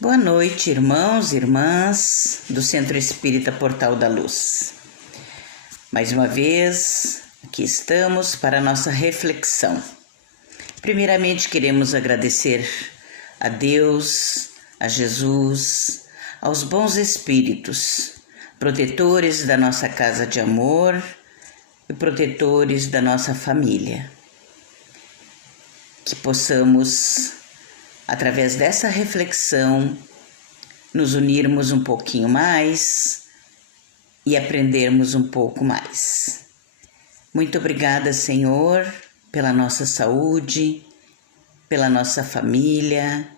Boa noite, irmãos e irmãs do Centro Espírita Portal da Luz. Mais uma vez, aqui estamos para a nossa reflexão. Primeiramente, queremos agradecer a Deus, a Jesus, aos bons espíritos, protetores da nossa casa de amor e protetores da nossa família. Que possamos, através dessa reflexão, nos unirmos um pouquinho mais e aprendermos um pouco mais. Muito obrigada, Senhor, pela nossa saúde, pela nossa família,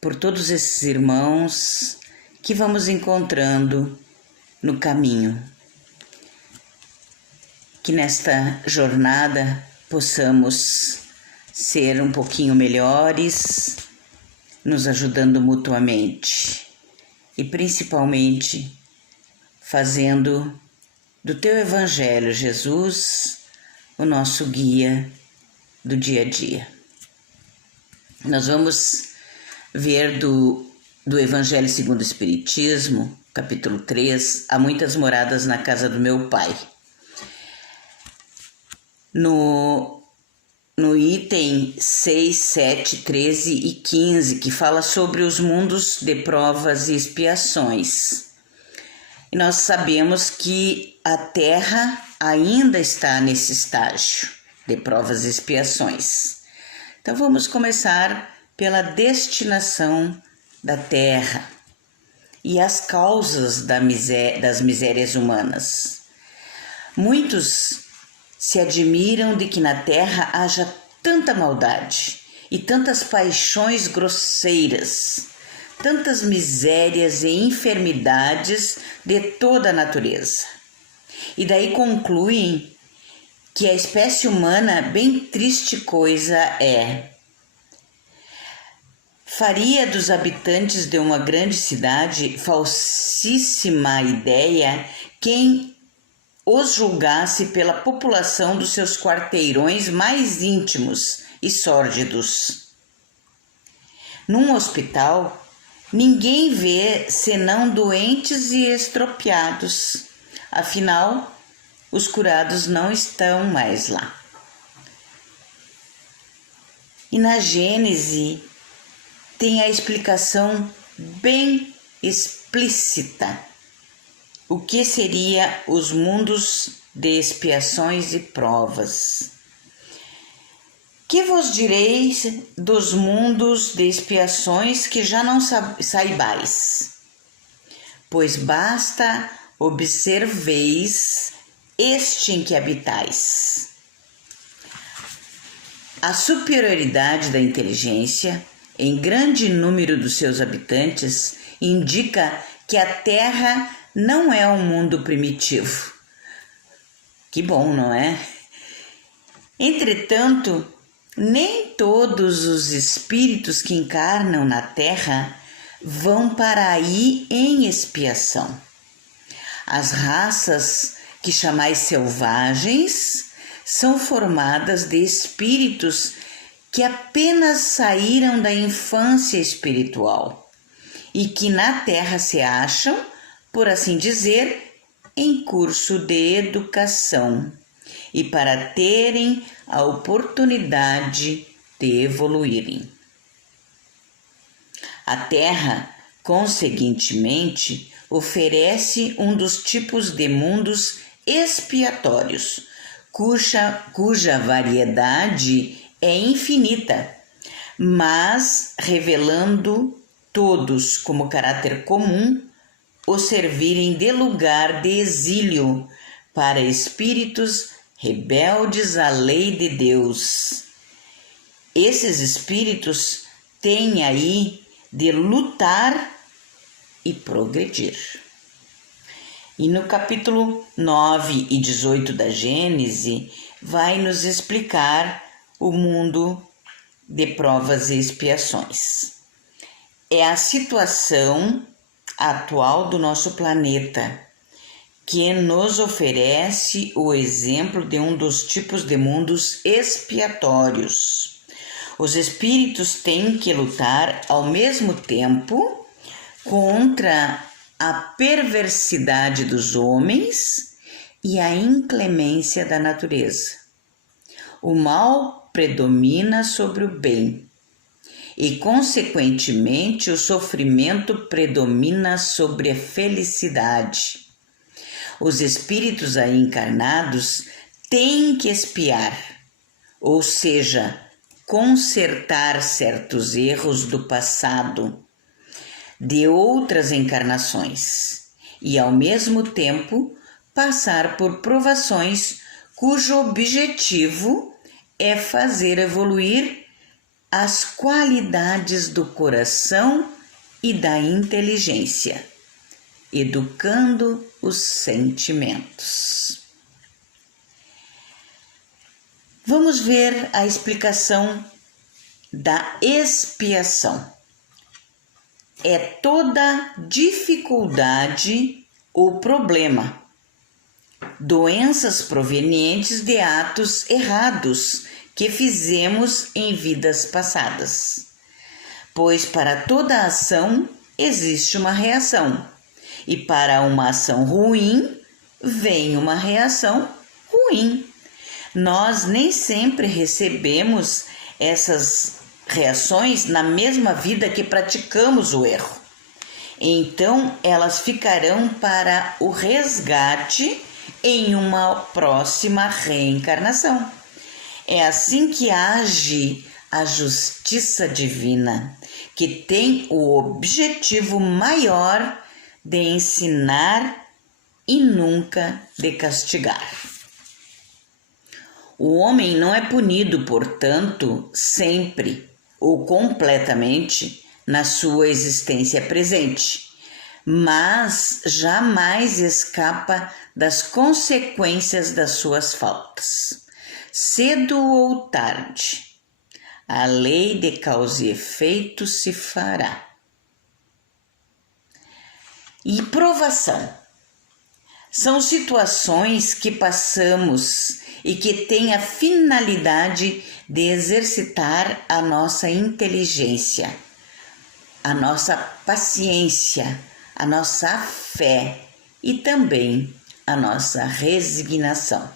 por todos esses irmãos que vamos encontrando no caminho. Que nesta jornada possamos ser um pouquinho melhores, nos ajudando mutuamente e principalmente fazendo do Teu Evangelho, Jesus, o nosso guia do dia a dia. Nós vamos ver do Evangelho segundo o Espiritismo, capítulo 3, Há muitas moradas na casa do meu Pai. No item 6, 7, 13 e 15, que fala sobre os mundos de provas e expiações. E nós sabemos que a Terra ainda está nesse estágio de provas e expiações. Então vamos começar pela destinação da Terra e as causas das misérias humanas. Muitos se admiram de que na Terra haja tanta maldade e tantas paixões grosseiras, tantas misérias e enfermidades de toda a natureza. E daí concluem que a espécie humana bem triste coisa é. Faria dos habitantes de uma grande cidade falsíssima ideia quem os julgasse pela população dos seus quarteirões mais íntimos e sórdidos. Num hospital, ninguém vê senão doentes e estropiados. Afinal, os curados não estão mais lá. E na Gênese tem a explicação bem explícita. O que seria os mundos de expiações e provas? Que vos direis dos mundos de expiações que já não saibais? Pois basta observeis este em que habitais. A superioridade da inteligência, em grande número dos seus habitantes, indica que a Terra não é um mundo primitivo. Que bom, não é? Entretanto, nem todos os espíritos que encarnam na Terra vão para aí em expiação. As raças que chamais selvagens são formadas de espíritos que apenas saíram da infância espiritual e que na Terra se acham, por assim dizer, em curso de educação e para terem a oportunidade de evoluírem. A Terra, conseguintemente, oferece um dos tipos de mundos expiatórios, cuja variedade é infinita, mas revelando todos como caráter comum o servirem de lugar de exílio para espíritos rebeldes à lei de Deus. Esses espíritos têm aí de lutar e progredir. E no capítulo 9 e 18 da Gênese, vai nos explicar o mundo de provas e expiações. É a situação atual do nosso planeta, que nos oferece o exemplo de um dos tipos de mundos expiatórios, Os espíritos têm que lutar ao mesmo tempo contra a perversidade dos homens e a inclemência da natureza. O mal predomina sobre o bem e, consequentemente, o sofrimento predomina sobre a felicidade. Os espíritos aí encarnados têm que expiar, ou seja, consertar certos erros do passado, de outras encarnações, e ao mesmo tempo passar por provações cujo objetivo é fazer evoluir as qualidades do coração e da inteligência, educando os sentimentos. Vamos ver a explicação da expiação. É toda dificuldade ou problema, doenças provenientes de atos errados que fizemos em vidas passadas. Pois para toda ação existe uma reação, e para uma ação ruim vem uma reação ruim. Nós nem sempre recebemos essas reações na mesma vida que praticamos o erro. Então, elas ficarão para o resgate em uma próxima reencarnação. É assim que age a justiça divina, que tem o objetivo maior de ensinar e nunca de castigar. O homem não é punido, portanto, sempre ou completamente na sua existência presente, mas jamais escapa das consequências das suas faltas. Cedo ou tarde, a lei de causa e efeito se fará. E provação. São situações que passamos e que têm a finalidade de exercitar a nossa inteligência, a nossa paciência, a nossa fé e também a nossa resignação.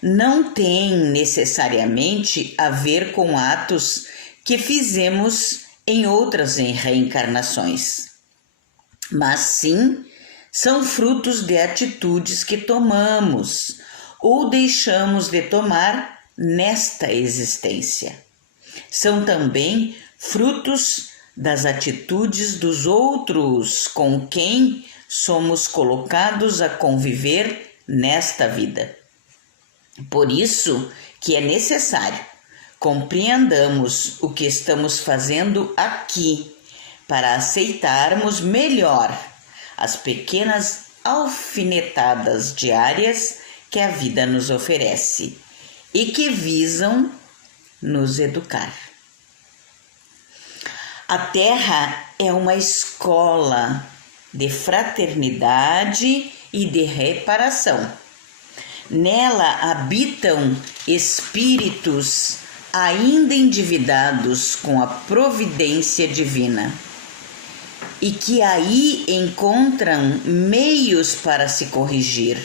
Não tem necessariamente a ver com atos que fizemos em outras reencarnações, mas sim são frutos de atitudes que tomamos ou deixamos de tomar nesta existência. São também frutos das atitudes dos outros com quem somos colocados a conviver nesta vida. Por isso que é necessário compreendamos o que estamos fazendo aqui para aceitarmos melhor as pequenas alfinetadas diárias que a vida nos oferece e que visam nos educar. A Terra é uma escola de fraternidade e de reparação. Nela habitam espíritos ainda endividados com a providência divina e que aí encontram meios para se corrigir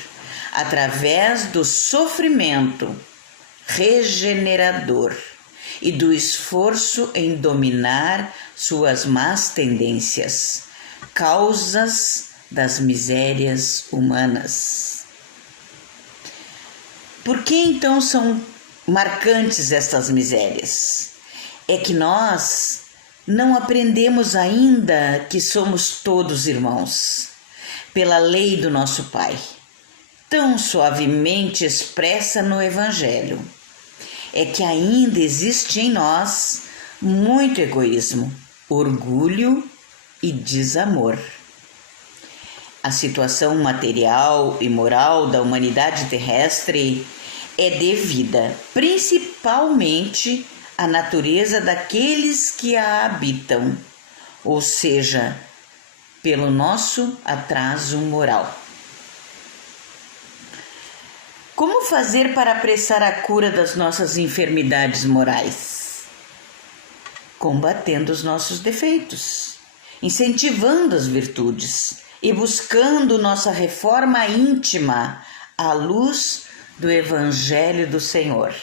através do sofrimento regenerador e do esforço em dominar suas más tendências, causas das misérias humanas. Por que então são marcantes estas misérias? É que nós não aprendemos ainda que somos todos irmãos, pela lei do nosso Pai, tão suavemente expressa no Evangelho. É que ainda existe em nós muito egoísmo, orgulho e desamor. A situação material e moral da humanidade terrestre é devida principalmente à natureza daqueles que a habitam, ou seja, pelo nosso atraso moral. Como fazer para apressar a cura das nossas enfermidades morais? combatendo os nossos defeitos, incentivando as virtudes e buscando nossa reforma íntima à luz do Evangelho do Senhor.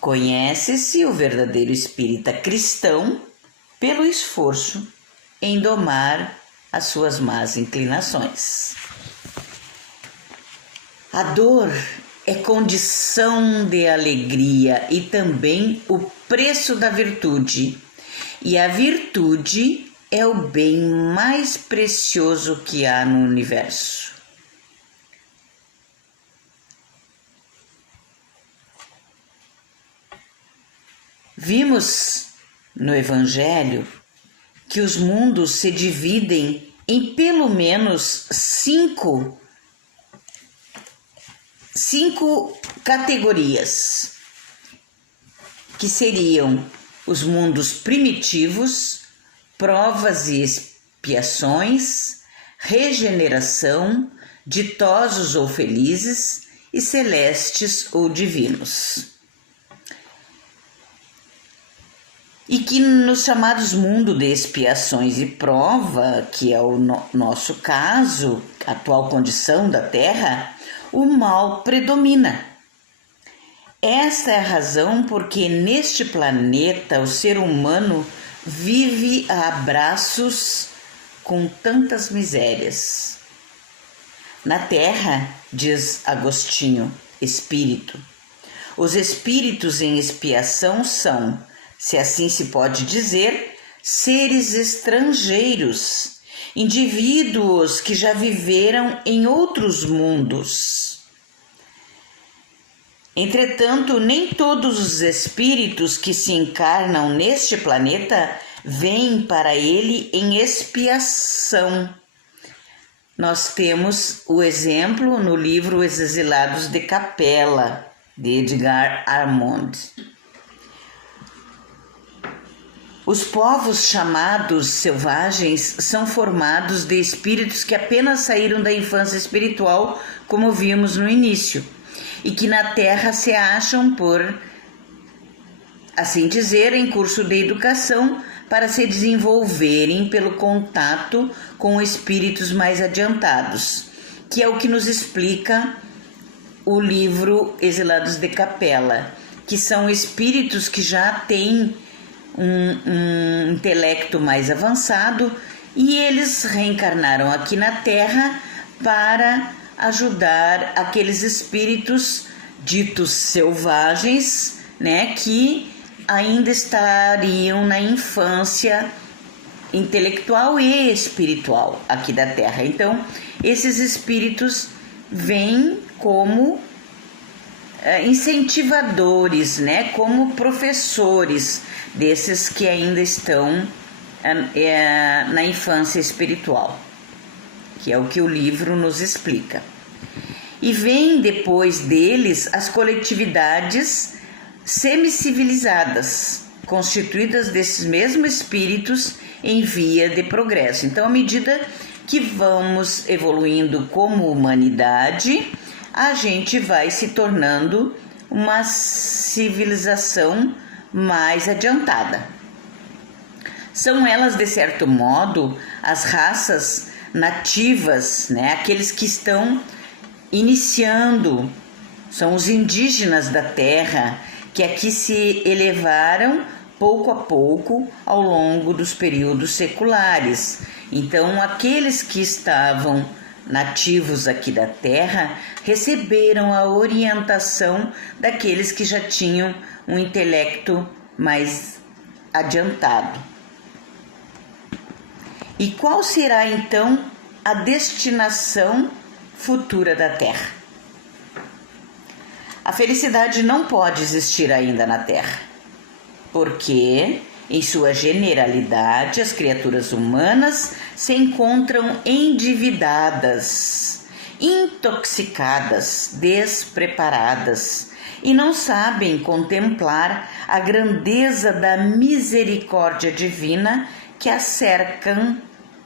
Conhece-se o verdadeiro espírita cristão pelo esforço em domar as suas más inclinações. A dor é condição de alegria e também o preço da virtude, e a virtude é o bem mais precioso que há no universo. Vimos no Evangelho que os mundos se dividem em pelo menos cinco categorias, que seriam os mundos primitivos, provas e expiações, regeneração, ditosos ou felizes e celestes ou divinos. E que nos chamados mundo de expiações e prova, que é o nosso caso, a atual condição da Terra, o mal predomina. Esta é a razão porque neste planeta o ser humano vive a abraços com tantas misérias. Na Terra, diz Agostinho, espírito, os espíritos em expiação são, se assim se pode dizer, seres estrangeiros, indivíduos que já viveram em outros mundos. Entretanto, nem todos os espíritos que se encarnam neste planeta vêm para ele em expiação. Nós temos o exemplo no livro Os Exilados de Capela, de Edgar Armand. Os povos chamados selvagens são formados de espíritos que apenas saíram da infância espiritual, como vimos no início, e que na Terra se acham, por assim dizer, em curso de educação para se desenvolverem pelo contato com espíritos mais adiantados, que é o que nos explica o livro Exilados de Capela, que são espíritos que já têm um intelecto mais avançado e eles reencarnaram aqui na Terra para ajudar aqueles espíritos ditos selvagens, né, que ainda estariam na infância intelectual e espiritual aqui da Terra. Então, esses espíritos vêm como incentivadores, né, como professores desses que ainda estão na infância espiritual, que é o que o livro nos explica. E vem depois deles as coletividades semicivilizadas, constituídas desses mesmos espíritos em via de progresso. Então, à medida que vamos evoluindo como humanidade, a gente vai se tornando uma civilização mais adiantada. São elas, de certo modo, as raças nativas, né? Aqueles que estão iniciando, são os indígenas da Terra, que aqui se elevaram pouco a pouco ao longo dos períodos seculares. Então, aqueles que estavam nativos aqui da Terra receberam a orientação daqueles que já tinham um intelecto mais adiantado. E qual será então a destinação futura da Terra? A felicidade não pode existir ainda na Terra, porque, em sua generalidade, as criaturas humanas se encontram endividadas, intoxicadas, despreparadas e não sabem contemplar a grandeza da misericórdia divina que as cercam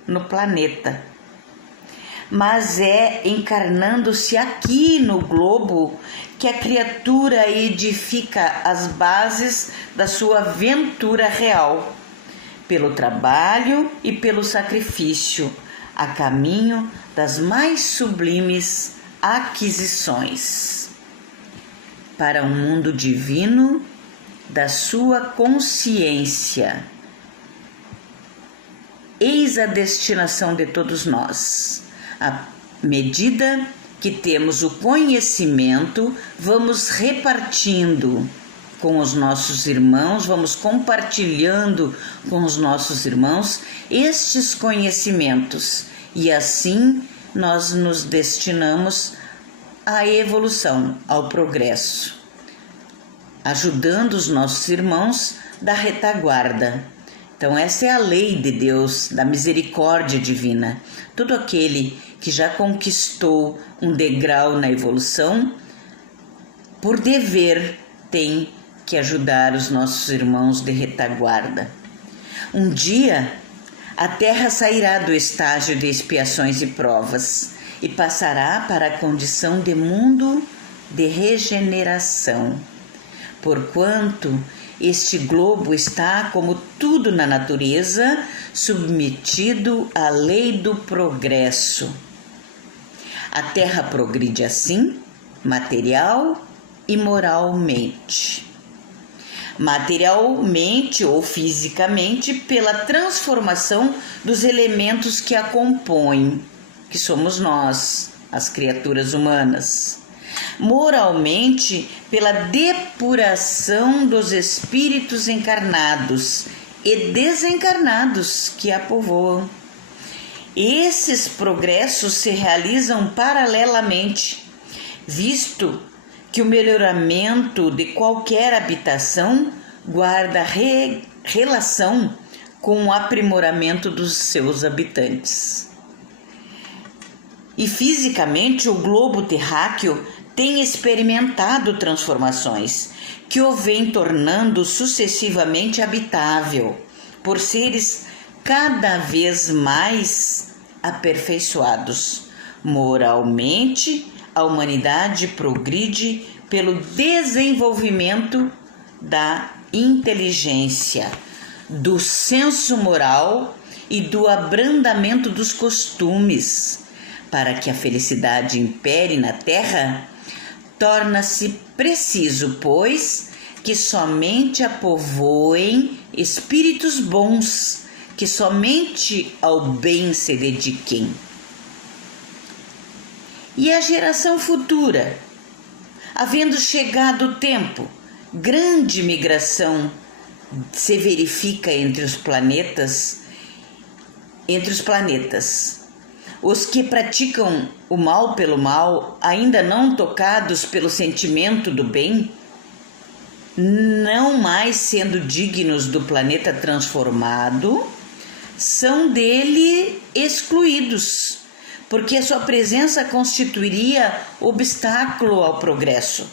no planeta. mas é encarnando-se aqui no globo que a criatura edifica as bases da sua ventura real, pelo trabalho e pelo sacrifício, a caminho das mais sublimes aquisições, para um mundo divino da sua consciência. Eis a destinação de todos nós. À medida que temos o conhecimento, vamos repartindo com os nossos irmãos, vamos compartilhando com os nossos irmãos estes conhecimentos, e assim nós nos destinamos à evolução, ao progresso, ajudando os nossos irmãos da retaguarda. Então essa é a lei de Deus, da misericórdia divina. Todo aquele que já conquistou um degrau na evolução, por dever, tem que ajudar os nossos irmãos de retaguarda. Um dia, a Terra sairá do estágio de expiações e provas e passará para a condição de mundo de regeneração, porquanto este globo está, como tudo na natureza, submetido à lei do progresso. A Terra progride assim, material e moralmente. Materialmente ou fisicamente, pela transformação dos elementos que a compõem, que somos nós, as criaturas humanas. Moralmente, pela depuração dos espíritos encarnados e desencarnados que a povoam. Esses progressos se realizam paralelamente, visto que o melhoramento de qualquer habitação guarda relação com o aprimoramento dos seus habitantes. E fisicamente, o globo terráqueo tem experimentado transformações que o vêm tornando sucessivamente habitável, por seres cada vez mais aperfeiçoados. Moralmente, a humanidade progride pelo desenvolvimento da inteligência, do senso moral e do abrandamento dos costumes. Para que a felicidade impere na Terra, torna-se preciso, pois, que somente a povoem espíritos bons, que somente ao bem se dediquem. E a geração futura, havendo chegado o tempo, grande migração se verifica entre os planetas. Os que praticam o mal pelo mal, ainda não tocados pelo sentimento do bem, não mais sendo dignos do planeta transformado, são dele excluídos, porque a sua presença constituiria obstáculo ao progresso.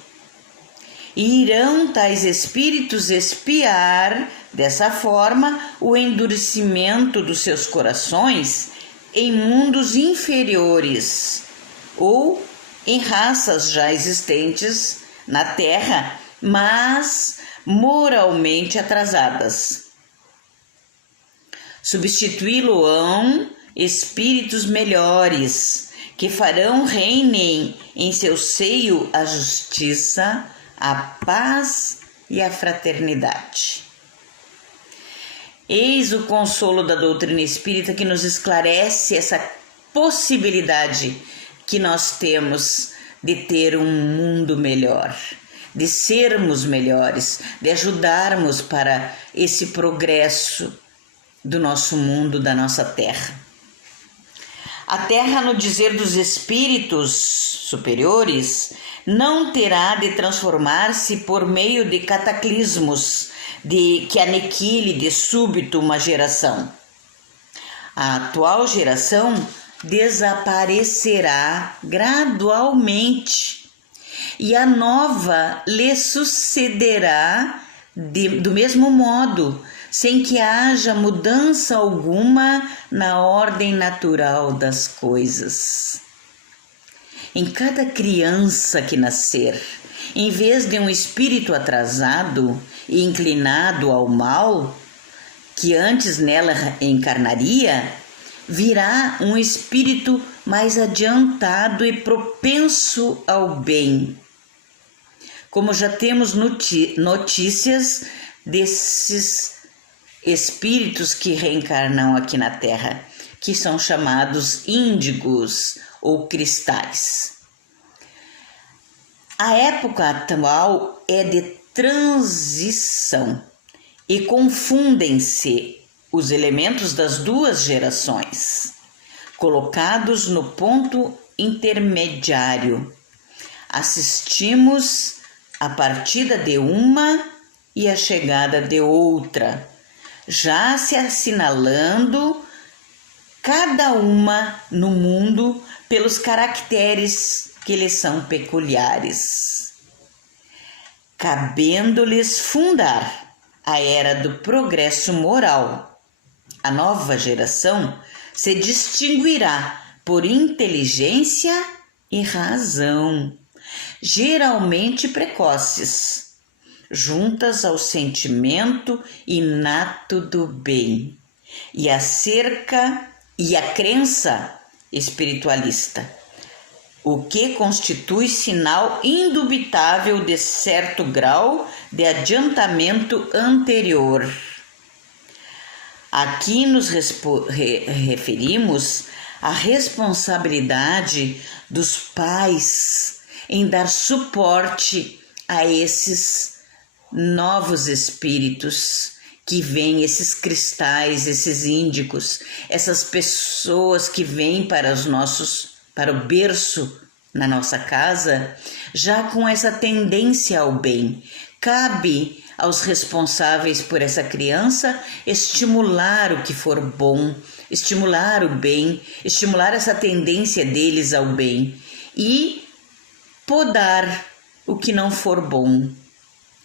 E irão tais espíritos expiar, dessa forma, o endurecimento dos seus corações em mundos inferiores ou em raças já existentes na Terra, mas moralmente atrasadas. Substituí-lo-ão espíritos melhores, que farão reinem em seu seio a justiça, a paz e a fraternidade. Eis o consolo da doutrina espírita que nos esclarece essa possibilidade que nós temos de ter um mundo melhor, de sermos melhores, de ajudarmos para esse progresso do nosso mundo, da nossa Terra. A Terra, no dizer dos espíritos superiores, não terá de transformar-se por meio de cataclismos, de que aniquile de súbito uma geração. A atual geração desaparecerá gradualmente e a nova lhe sucederá do mesmo modo, sem que haja mudança alguma na ordem natural das coisas. Em cada criança que nascer, em vez de um espírito atrasado e inclinado ao mal, que antes nela encarnaria, virá um espírito mais adiantado e propenso ao bem. Como já temos notícias desses espíritos que reencarnam aqui na Terra, que são chamados índigos ou cristais. A época atual é de transição e confundem-se os elementos das duas gerações, colocados no ponto intermediário. Assistimos a partida de uma e a chegada de outra, já se assinalando cada uma no mundo pelos caracteres que lhes são peculiares, cabendo-lhes fundar a era do progresso moral. A nova geração se distinguirá por inteligência e razão, geralmente precoces, juntas ao sentimento inato do bem e a crença espiritualista, o que constitui sinal indubitável de certo grau de adiantamento anterior. Aqui nos referimos à responsabilidade dos pais em dar suporte a esses novos espíritos que vêm, esses cristais, esses índicos, essas pessoas que vêm para o berço na nossa casa, já com essa tendência ao bem. Cabe aos responsáveis por essa criança estimular o que for bom, estimular o bem, estimular essa tendência deles ao bem e podar o que não for bom.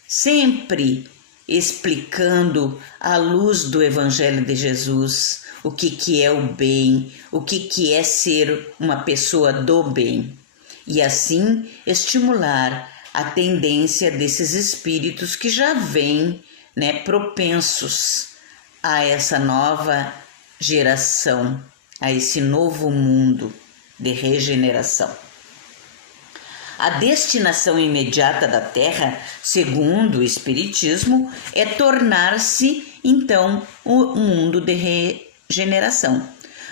Sempre explicando à luz do Evangelho de Jesus o que é o bem, o que é ser uma pessoa do bem. E assim estimular a tendência desses espíritos que já vêm, propensos a essa nova geração, a esse novo mundo de regeneração. A destinação imediata da Terra, segundo o Espiritismo, é tornar-se, então, um mundo de regeneração,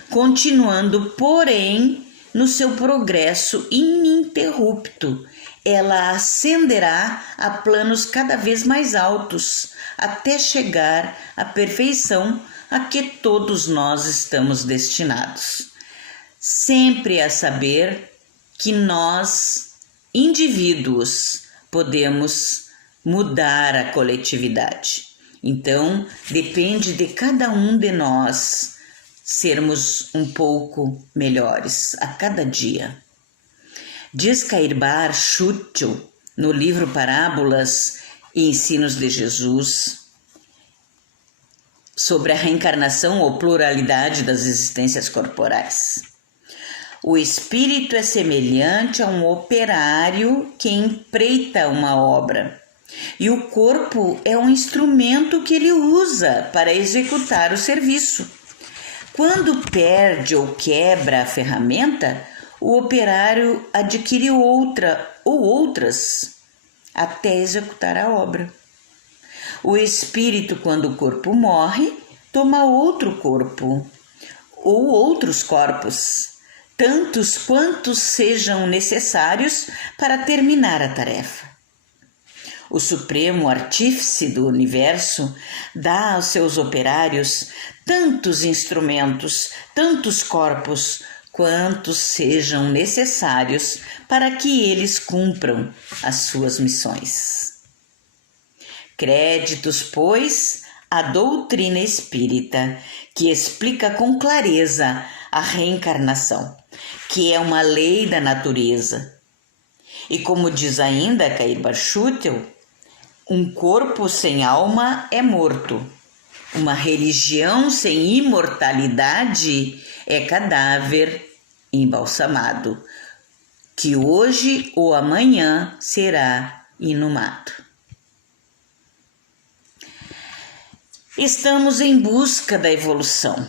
continuando, porém, no seu progresso ininterrupto. Ela ascenderá a planos cada vez mais altos, até chegar à perfeição a que todos nós estamos destinados. Sempre a saber que nós, indivíduos, podemos mudar a coletividade. Então, depende de cada um de nós sermos um pouco melhores a cada dia. Diz Cairbar Chútil, no livro Parábolas e Ensinos de Jesus, sobre a reencarnação ou pluralidade das existências corporais. O espírito é semelhante a um operário que empreita uma obra, e o corpo é um instrumento que ele usa para executar o serviço. Quando perde ou quebra a ferramenta, o operário adquire outra ou outras até executar a obra. O espírito, quando o corpo morre, toma outro corpo ou outros corpos, tantos quantos sejam necessários para terminar a tarefa. O Supremo Artífice do Universo dá aos seus operários tantos instrumentos, tantos corpos, quantos sejam necessários para que eles cumpram as suas missões. Créditos, pois, à doutrina espírita, que explica com clareza a reencarnação, que é uma lei da natureza. E como diz ainda Cairbar Chútil, um corpo sem alma é morto. Uma religião sem imortalidade é cadáver embalsamado, que hoje ou amanhã será inumado. Estamos em busca da evolução.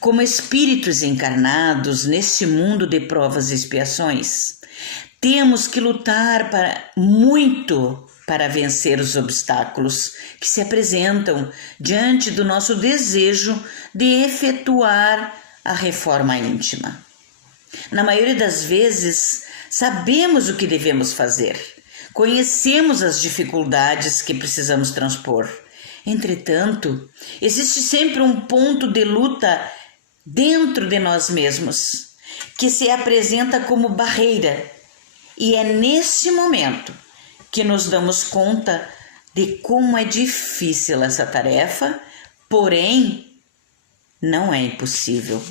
Como espíritos encarnados neste mundo de provas e expiações, temos que lutar muito para vencer os obstáculos que se apresentam diante do nosso desejo de efetuar a reforma íntima. Na maioria das vezes, sabemos o que devemos fazer, conhecemos as dificuldades que precisamos transpor. Entretanto, existe sempre um ponto de luta dentro de nós mesmos, que se apresenta como barreira, e é nesse momento que nos damos conta de como é difícil essa tarefa, porém, não é impossível.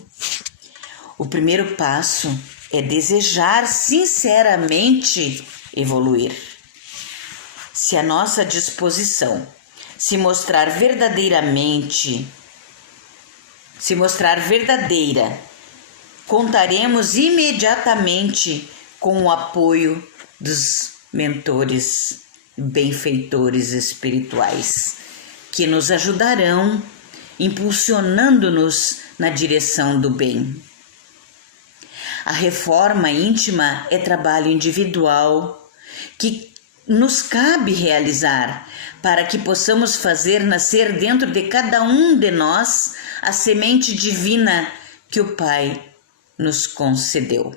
O primeiro passo é desejar sinceramente evoluir. Se a nossa disposição se mostrar verdadeira, contaremos imediatamente com o apoio dos mentores, benfeitores espirituais, que nos ajudarão, impulsionando-nos na direção do bem. A reforma íntima é trabalho individual que nos cabe realizar para que possamos fazer nascer dentro de cada um de nós a semente divina que o Pai nos concedeu,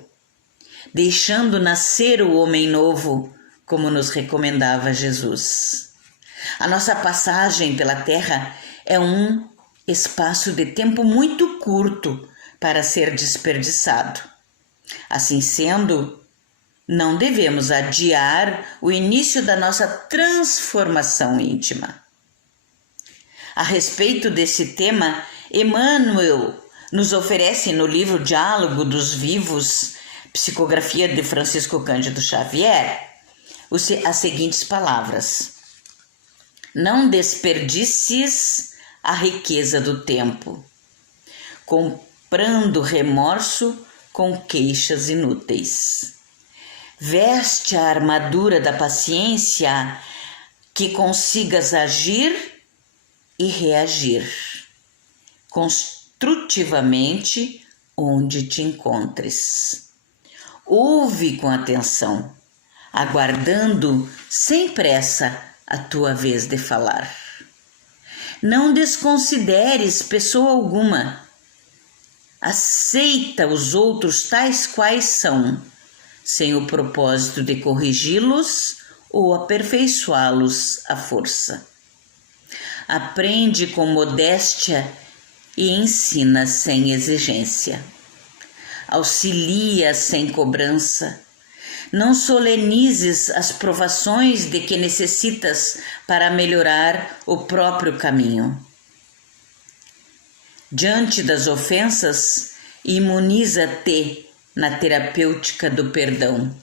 deixando nascer o homem novo, como nos recomendava Jesus. A nossa passagem pela Terra é um espaço de tempo muito curto para ser desperdiçado. Assim sendo, não devemos adiar o início da nossa transformação íntima. A respeito desse tema, Emmanuel nos oferece no livro Diálogo dos Vivos, psicografia de Francisco Cândido Xavier, as seguintes palavras: não desperdices a riqueza do tempo, comprando remorso com queixas inúteis. Veste a armadura da paciência, que consigas agir e reagir construtivamente onde te encontres. Ouve com atenção, aguardando sem pressa a tua vez de falar. Não desconsideres pessoa alguma. Aceita os outros tais quais são, sem o propósito de corrigi-los ou aperfeiçoá-los à força. Aprende com modéstia e ensina sem exigência. Auxilia sem cobrança. Não solenizes as provações de que necessitas para melhorar o próprio caminho. Diante das ofensas, imuniza-te na terapêutica do perdão.